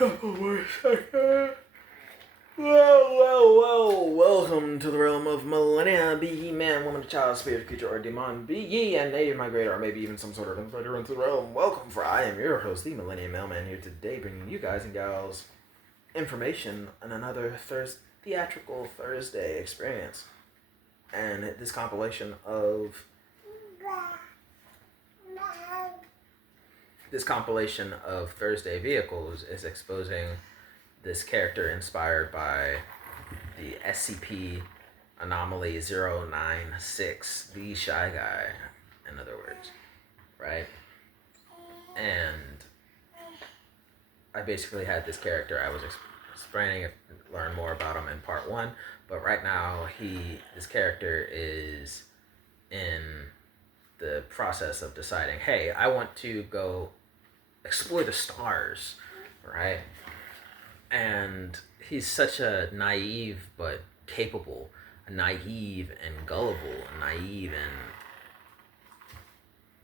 Couple more seconds. Well, welcome to the Realm of Millenia. Be ye man, woman, child, spirit, creature, or demon. Be ye a native migrator, or maybe even some sort of insider into the realm. Welcome, for I am your host, the Millennium Mailman, here today bringing you guys and gals information on another theatrical Thursday experience. And this compilation of Thursday vehicles is exposing this character inspired by the SCP Anomaly 096, the Shy Guy, in other words, right? And I basically had this character. I was explaining it, learn more about him in part 1, but right now this character is in the process of deciding, hey, I want to go explore the stars, right? And he's such a naive but capable, naive and gullible, naive and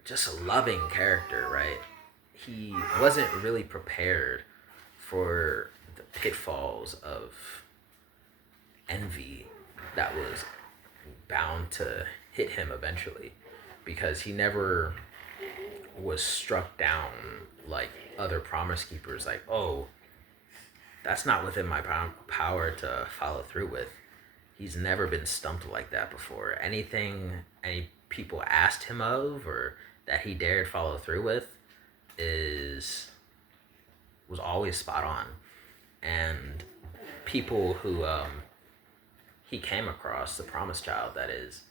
just a loving character, right? He wasn't really prepared for the pitfalls of envy that was bound to hit him eventually, because he never was struck down like other Promise Keepers, like, oh, that's not within my power to follow through with. He's never been stumped like that before. Anything any people asked him of or that he dared follow through with was always spot on. And people who he came across, the Promise Child, that is,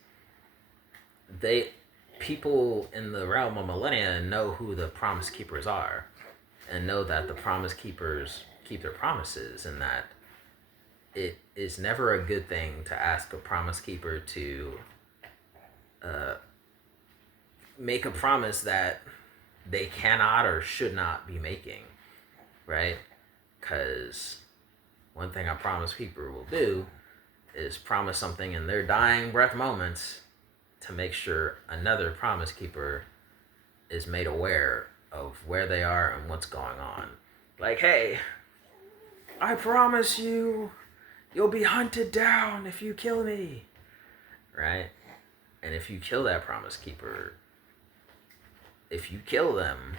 people in the Realm of Millenia know who the Promise Keepers are, and know that the Promise Keepers keep their promises, and that it is never a good thing to ask a Promise Keeper to make a promise that they cannot or should not be making, right? Because one thing a Promise Keeper will do is promise something in their dying breath moments to make sure another Promise Keeper is made aware of where they are and what's going on. Like, hey, I promise you'll be hunted down if you kill me, right? And if you kill that Promise Keeper, if you kill them,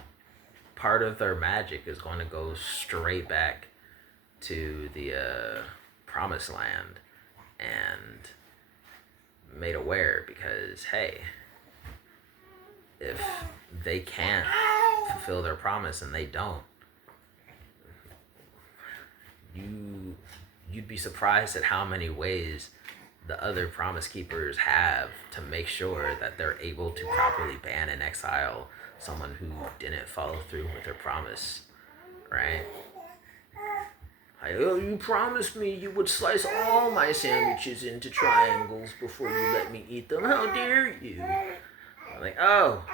part of their magic is going to go straight back to the Promised Land and made aware, because, hey, if they can't fulfill their promise and they don't, you'd be surprised at how many ways the other Promise Keepers have to make sure that they're able to properly ban and exile someone who didn't follow through with their promise, right? Like, oh, you promised me you would slice all my sandwiches into triangles before you let me eat them. How dare you? I'm like, oh,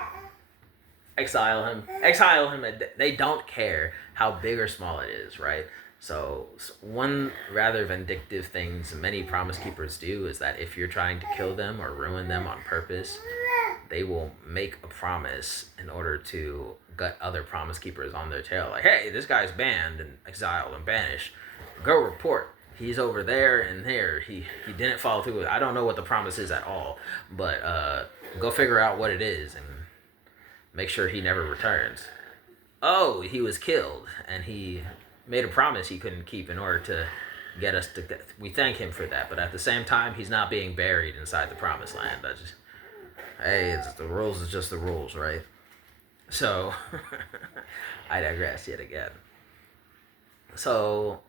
exile him. They don't care how big or small it is, right? So one rather vindictive things many Promise Keepers do is that if you're trying to kill them or ruin them on purpose, they will make a promise in order to gut other Promise Keepers on their tail. Like, hey, this guy's banned and exiled and banished. Go report. He's over there and here. He didn't follow through with it. I don't know what the promise is at all, but go figure out what it is and make sure he never returns. Oh, he was killed, and he made a promise he couldn't keep in order to get us to... We thank him for that, but at the same time, he's not being buried inside the Promised Land. The rules is just the rules, right? So, I digress yet again. So,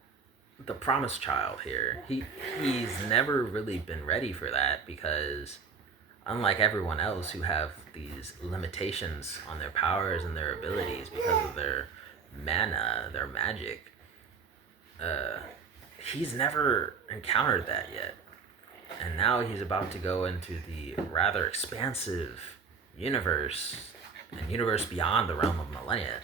the Promised Child here, he's never really been ready for that, because unlike everyone else who have these limitations on their powers and their abilities because of their mana, their magic, he's never encountered that yet. And now he's about to go into the rather expansive universe, and universe beyond the Realm of Millenia,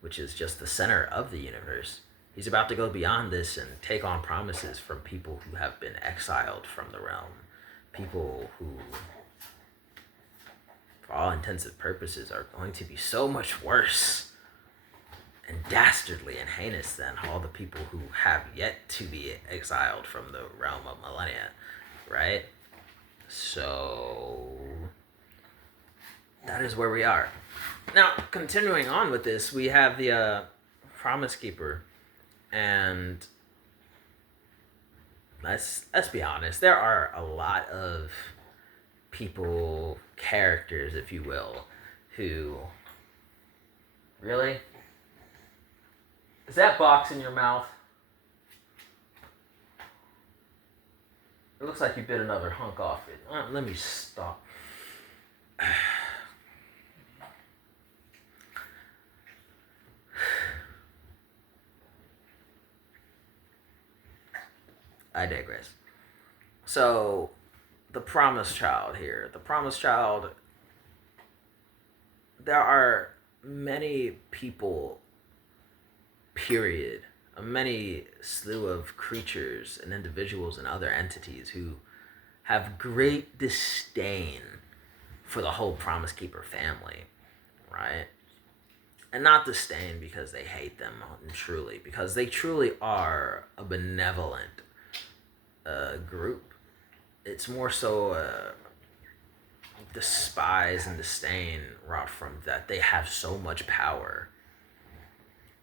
which is just the center of the universe. He's about to go beyond this and take on promises from people who have been exiled from the realm. People who, for all intents and purposes, are going to be so much worse and dastardly and heinous than all the people who have yet to be exiled from the realm of Millenia, right? So that is where we are. Now, continuing on with this, we have the Promise Keeper, and let's be honest, there are a lot of people, characters, if you will, who... Really? Is that box in your mouth? It looks like you bit another hunk off it. Let me stop. I digress. So, the Promised Child here. The Promised Child, there are many people, period, many slew of creatures and individuals and other entities who have great disdain for the whole Promise Keeper family, right? And not disdain because they hate them truly, because they truly are a benevolent group. It's more so despise and disdain wrought from that they have so much power.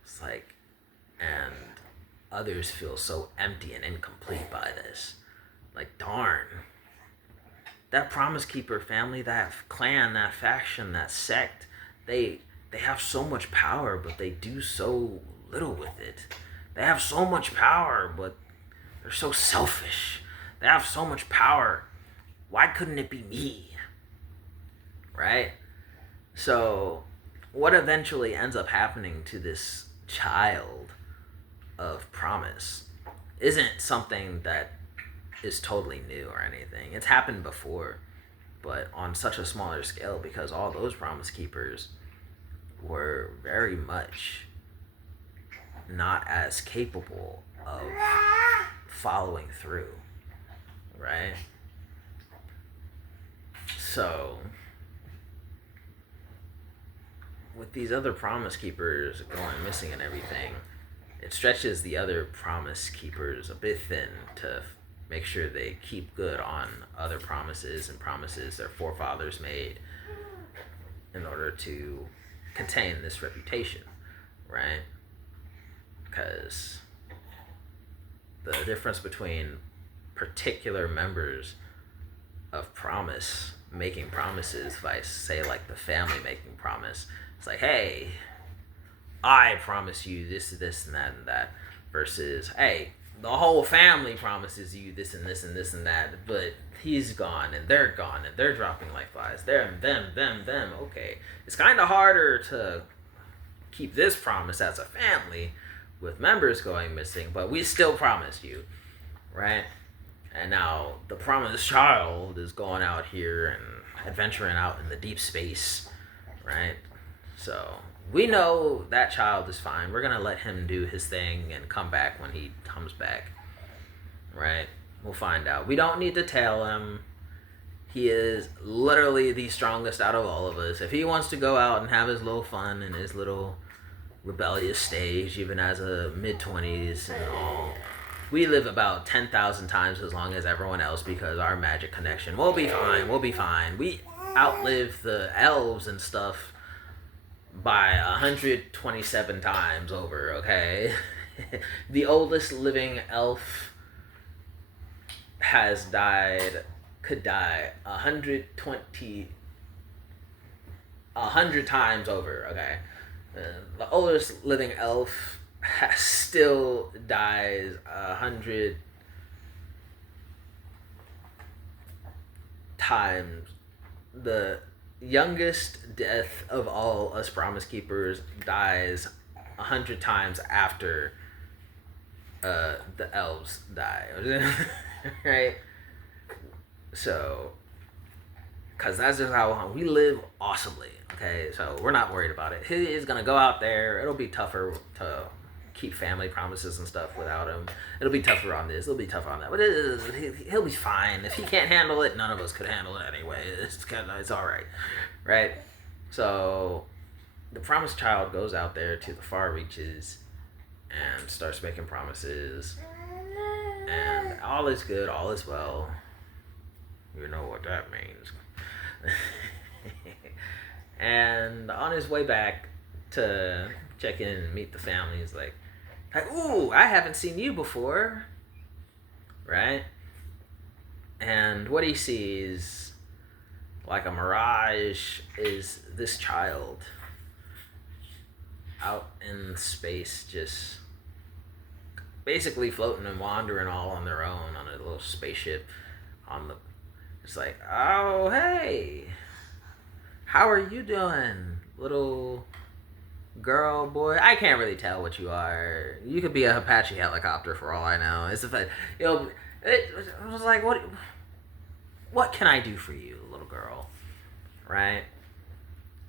It's like, and others feel so empty and incomplete by this. Like, darn, that Promise Keeper family, that clan, that faction, that sect, they have so much power, but they do so little with it. They have so much power, but they're so selfish. They have so much power. Why couldn't it be me? Right? So, what eventually ends up happening to this child of promise isn't something that is totally new or anything. It's happened before, but on such a smaller scale, because all those Promise Keepers were very much not as capable of following through, right? So, with these other Promise Keepers going missing and everything, it stretches the other Promise Keepers a bit thin to make sure they keep good on other promises and promises their forefathers made in order to contain this reputation, right? Because the difference between particular members of promise making promises, if I say like the family making promise, it's like, hey, I promise you this, this, and that, versus, hey, the whole family promises you this and this and this and that, but he's gone and they're dropping like flies. Them. Okay, it's kind of harder to keep this promise as a family with members going missing, but we still promised you, right? And now the Promised Child is going out here and adventuring out in the deep space, right? So we know that child is fine. We're gonna let him do his thing and come back when he comes back, right? We'll find out. We don't need to tell him. He is literally the strongest out of all of us. If he wants to go out and have his little fun and his little rebellious stage, even as a mid-20s and all, we live about 10,000 times as long as everyone else because our magic connection. We'll be fine. We outlive the elves and stuff by 127 times over, okay? The oldest living elf could die 100 times over, okay? The oldest living elf still dies 100 times. The youngest death of all us Promise Keepers dies 100 times after the elves die. Right? So, because that's just how we live awesomely. Okay, so we're not worried about it. He is going to go out there. It'll be tougher to keep family promises and stuff without him. It'll be tougher on this. It'll be tougher on that. But he'll be fine. If he can't handle it, none of us could handle it anyway. It's all right. Right? So, the promised child goes out there to the far reaches and starts making promises, and all is good, all is well. You know what that means. And on his way back to check in and meet the family, he's like, ooh, I haven't seen you before. Right? And what he sees, like a mirage, is this child out in space, just basically floating and wandering all on their own on a little spaceship. It's like, oh, hey, how are you doing, little girl, boy? I can't really tell what you are. You could be a Apache helicopter for all I know. It's a fact. It was like, what can I do for you, little girl? Right?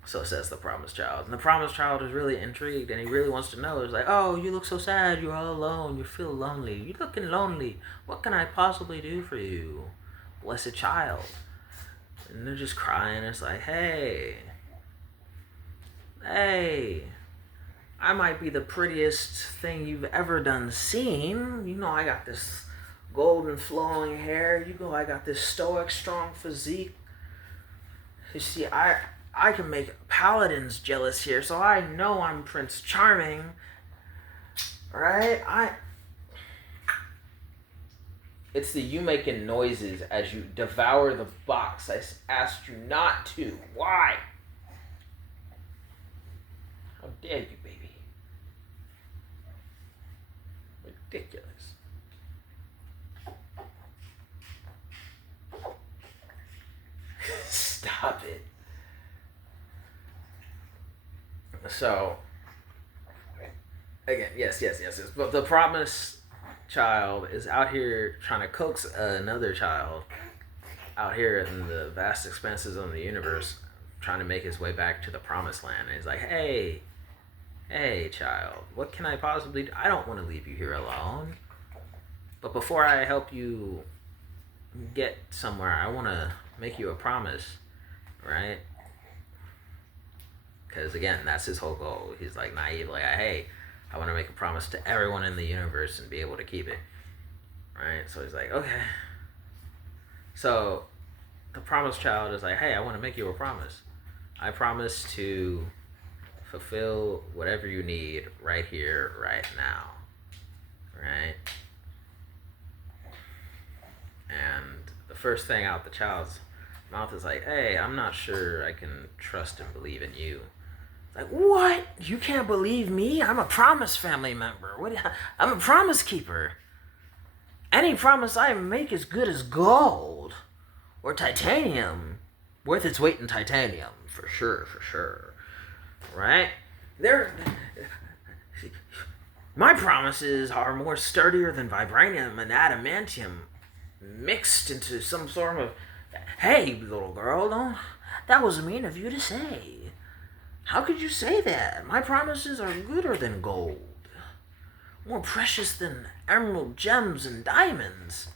So says the promised child. And the promised child is really intrigued, and he really wants to know. It's like, oh, you look so sad. You're all alone. You feel lonely. You're looking lonely. What can I possibly do for you, blessed child? And they're just crying. It's like, hey, I might be the prettiest thing you've ever done seen. You know, I got this golden flowing hair. You know, I got this stoic, strong physique. You see, I can make paladins jealous here, so I know I'm Prince Charming. Right? It's the you making noises as you devour the box. I asked you not to. Why? How dare you, baby? Ridiculous. Stop it. So, again, yes. But the promised child is out here trying to coax another child out here in the vast expanses of the universe, trying to make his way back to the promised land. And he's like, hey, child, what can I possibly do? I don't want to leave you here alone. But before I help you get somewhere, I want to make you a promise, right? Because again, that's his whole goal. He's like naive, like, hey, I want to make a promise to everyone in the universe and be able to keep it, right? So he's like, okay. So the promised child is like, hey, I want to make you a promise. I promise to fulfill whatever you need right here, right now, right? And the first thing out the child's mouth is like, hey, I'm not sure I can trust and believe in you. Like, what? You can't believe me? I'm a promise family member. I'm a promise keeper. Any promise I make is good as gold. Or titanium. Worth its weight in titanium. For sure. Right? My promises are more sturdier than vibranium and adamantium mixed into some sort of... Hey, little girl, that was mean of you to say. How could you say that? My promises are gooder than gold. More precious than emerald gems and diamonds.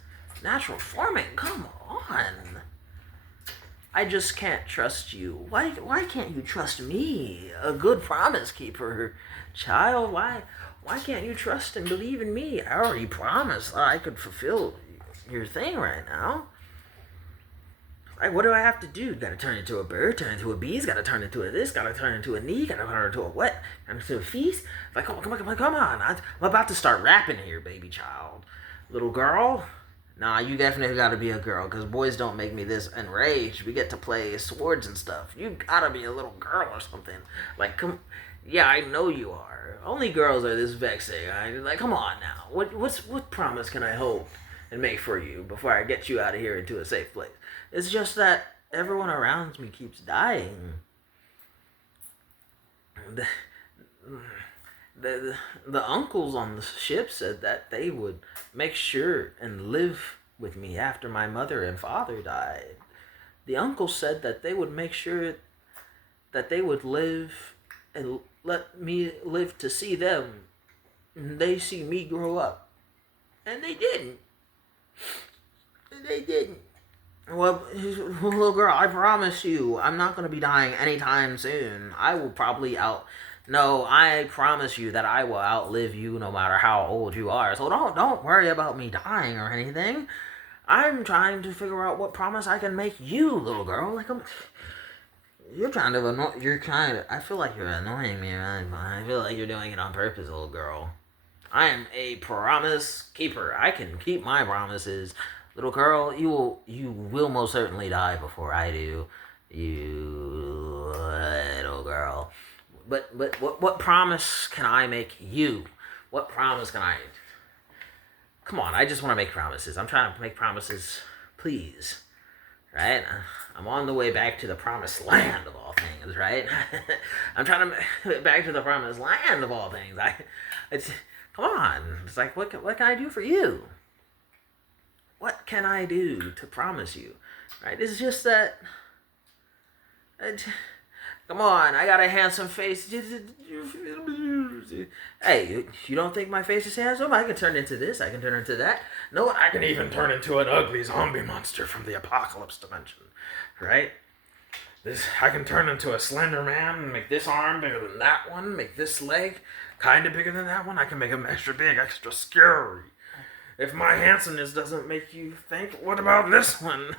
Natural forming, come on. I just can't trust you. Why can't you trust me? A good promise keeper, child. Why can't you trust and believe in me? I already promised I could fulfill your thing right now. Like, what do I have to do? Gotta turn into a bird, turn into a bees, gotta turn into a this, gotta turn into a knee, gotta turn into a what? Turn into a feast? Like, come on. I'm about to start rapping here, baby child. Little girl? Nah, you definitely gotta be a girl, because boys don't make me this enraged. We get to play swords and stuff. You gotta be a little girl or something. Like, yeah, I know you are. Only girls are this vexing. Like, come on now. What promise can I hope and make for you before I get you out of here into a safe place? It's just that everyone around me keeps dying. The uncles on the ship said that they would make sure and live with me after my mother and father died. The uncles said that they would make sure that they would live and let me live to see them. And they see me grow up. And they didn't. Well, little girl, I promise you, I'm not gonna be dying anytime soon. I will probably out. No, I promise you that I will outlive you no matter how old you are. So don't worry about me dying or anything. I'm trying to figure out what promise I can make you, little girl. You're kind of anno- You're kind of. I feel like you're annoying me, man. I feel like you're doing it on purpose, little girl. I am a promise keeper. I can keep my promises. Little girl, you will most certainly die before I do. You little girl. But what promise can I make you? What promise can I? Come on, I just want to make promises. I'm trying to make promises, please. Right? I'm on the way back to the promised land of all things, right? I'm trying to make back to the promised land of all things. It's, come on. It's like, what can I do for you? What can I do to promise you? Right? It's just that. Come on, I got a handsome face. Hey, you don't think my face is handsome? I can turn into this. I can turn into that. No, I can even turn into an ugly zombie monster from the apocalypse dimension, right? I can turn into a slender man and make this arm bigger than that one, make this leg kind of bigger than that one. I can make them extra big, extra scary. If my handsomeness doesn't make you think, what about this one?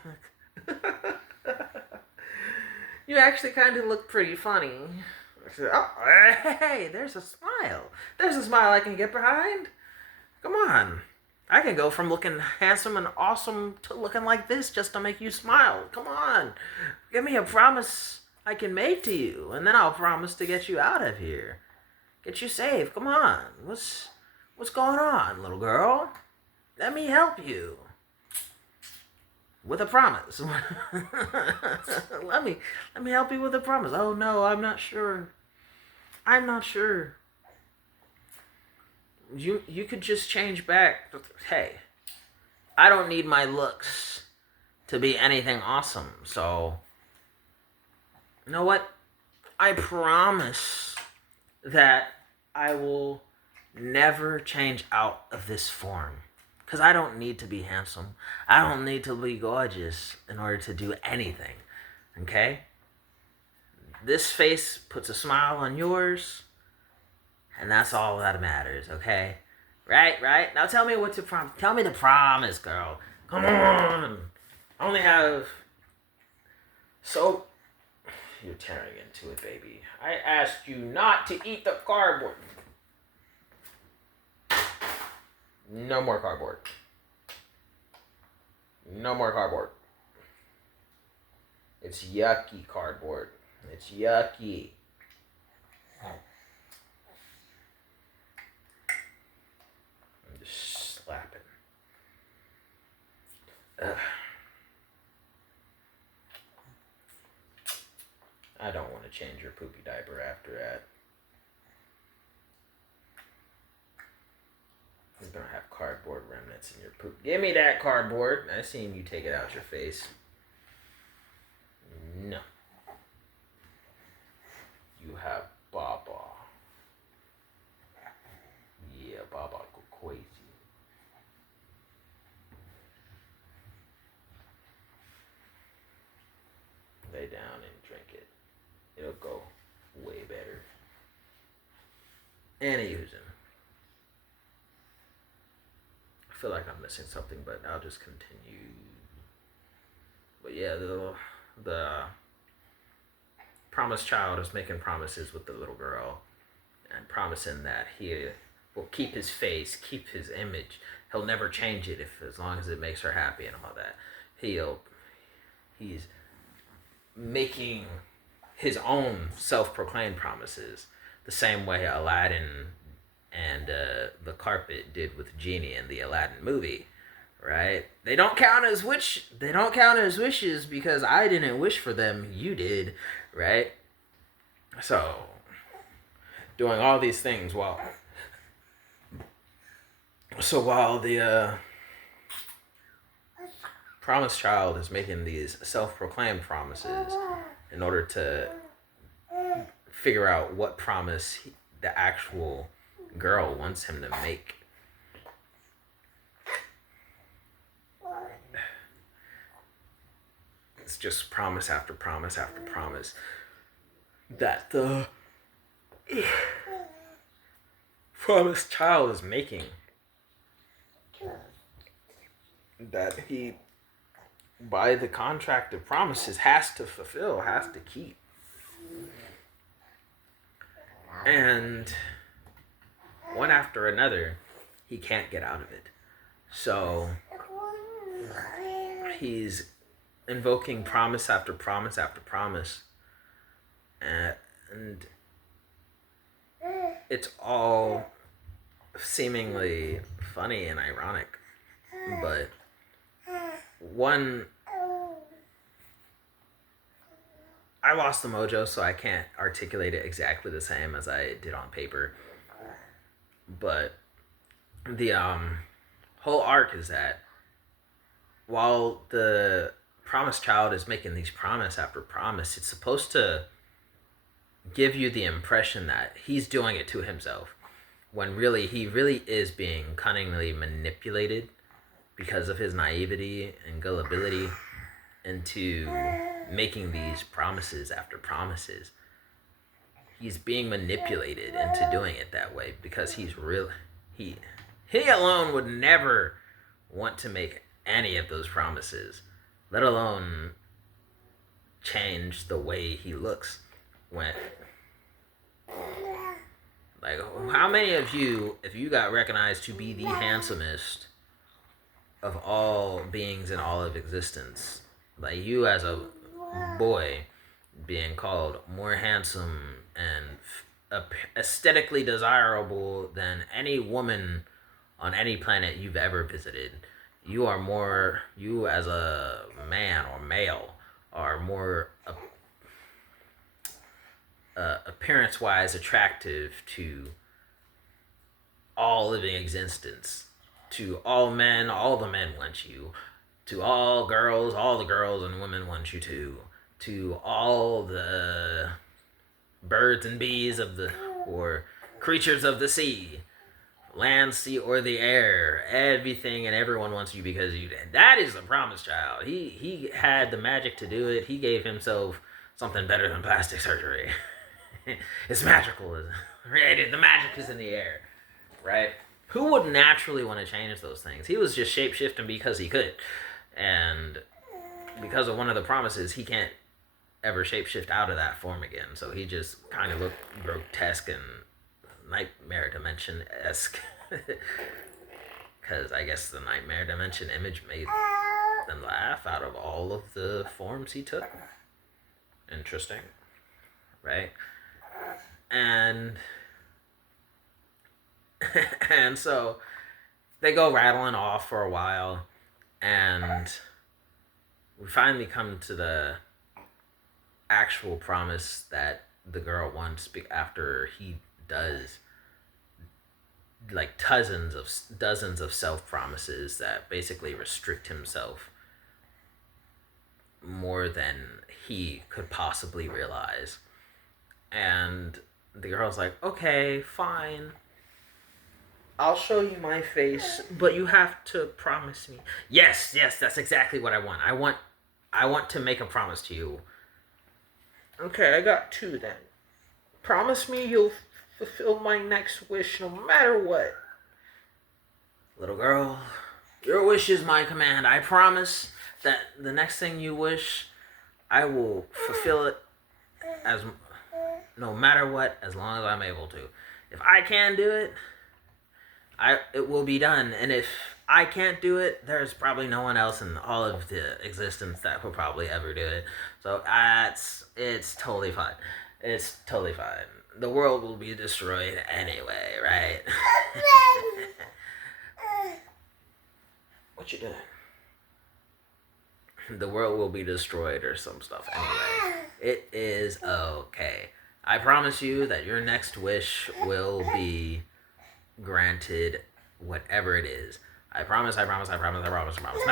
You actually kind of look pretty funny. Oh, hey, there's a smile. There's a smile I can get behind. Come on. I can go from looking handsome and awesome to looking like this just to make you smile. Come on. Give me a promise I can make to you, and then I'll promise to get you out of here. Get you safe. Come on. What's going on, little girl? Let me help you. With a promise. let me help you with a promise. Oh no, I'm not sure. I'm not sure. You could just change back. Hey, I don't need my looks to be anything awesome. So, you know what? I promise that I will never change out of this form. Because I don't need to be handsome. I don't need to be gorgeous in order to do anything. Okay? This face puts a smile on yours, and that's all that matters, okay? Right? Now tell me what to promise. Tell me the promise, girl. Come on. I only have... So... You're tearing into it, baby. I asked you not to eat the cardboard. No more cardboard. No more cardboard. It's yucky cardboard. It's yucky. I'm just slapping. Ugh. I don't want to change your poopy diaper after that. You're gonna have cardboard remnants in your poop. Give me that cardboard. I seen you take it out your face. No. You have Baba. Yeah, Baba go crazy. Lay down and drink it. It'll go way better. And using. I feel like I'm missing something, but I'll just continue. But yeah, the promised child is making promises with the little girl and promising that he will keep his face, keep his image. He'll never change it as long as it makes her happy and all that. He's making his own self-proclaimed promises the same way Aladdin and the carpet did with Genie in the Aladdin movie, right? They don't count as wishes because I didn't wish for them. You did, right? So, doing all these things while the promised child is making these self-proclaimed promises in order to figure out what promise the actual girl wants him to make. it's just promise after promise after promise that the promised child is making, that he, by the contract of promises, has to fulfill, has to keep. And one after another, he can't get out of it. So he's invoking promise after promise after promise. And it's all seemingly funny and ironic. But one, I lost the mojo, so I can't articulate it exactly the same as I did on paper. But the whole arc is that while the promised child is making these promise after promise, it's supposed to give you the impression that he's doing it to himself, when really he really is being cunningly manipulated because of his naivety and gullibility into making these promises after promises. He's being manipulated into doing it that way because he's real. He alone would never want to make any of those promises, let alone change the way he looks. When, like, how many of you, if you got recognized to be the handsomest of all beings in all of existence, like you as a boy being called more handsome and aesthetically desirable than any woman on any planet you've ever visited, you are more, you as a man or male are more appearance-wise attractive to all living existence. To all men, all the men want you. To all girls, all the girls and women want you too. To all the birds and bees of the, or creatures of the sea, land, sea, or the air, everything and everyone wants you because you did. That is the promised child. He had the magic to do it. He gave himself something better than plastic surgery. It's magical. Right? The magic is in the air, right? Who would naturally want to change those things? He was just shape-shifting because he could. And because of one of the promises, he can't ever shapeshift out of that form again. So he just kind of looked grotesque and nightmare dimension-esque. Because I guess the nightmare dimension image made them laugh out of all of the forms he took. Interesting. Right? And and so they go rattling off for a while, and we finally come to the actual promise that the girl wants after he does like dozens of self promises that basically restrict himself more than he could possibly realize. And the girl's like, okay, fine, I'll show you my face, but you have to promise me. Yes, that's exactly what I want. I want to make a promise to you. Okay, I got two then. Promise me you'll fulfill my next wish no matter what. Little girl, your wish is my command. I promise that the next thing you wish, I will fulfill it as no matter what, as long as I'm able to. If I can do it, it will be done. And if I can't do it, there's probably no one else in all of the existence that will probably ever do it. So it's totally fine. It's totally fine. The world will be destroyed anyway, right? What you doing? The world will be destroyed or some stuff anyway. It is okay. I promise you that your next wish will be granted, whatever it is. I promise. Now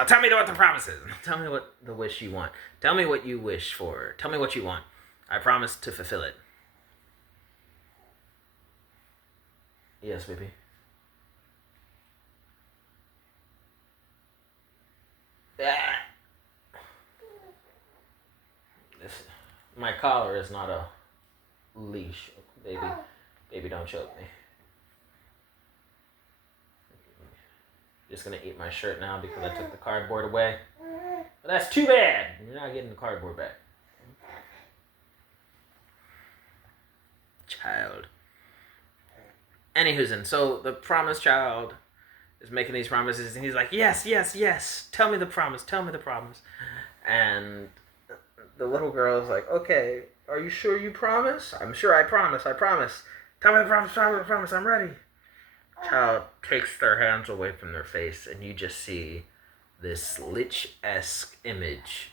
tell me what the promise is. Tell me what the wish you want. Tell me what you wish for. Tell me what you want. I promise to fulfill it. Yes, baby. My collar is not a leash. Baby, don't choke me. Just gonna eat my shirt now because I took the cardboard away. But that's too bad. You're not getting the cardboard back. Child. Anywho's, so the promised child is making these promises, and he's like, yes, yes, yes. Tell me the promise. Tell me the promise. And the little girl is like, okay, are you sure you promise? I'm sure I promise. I promise. Tell me the promise. Tell me the promise. I'm ready. Child takes their hands away from their face, and you just see this lich-esque image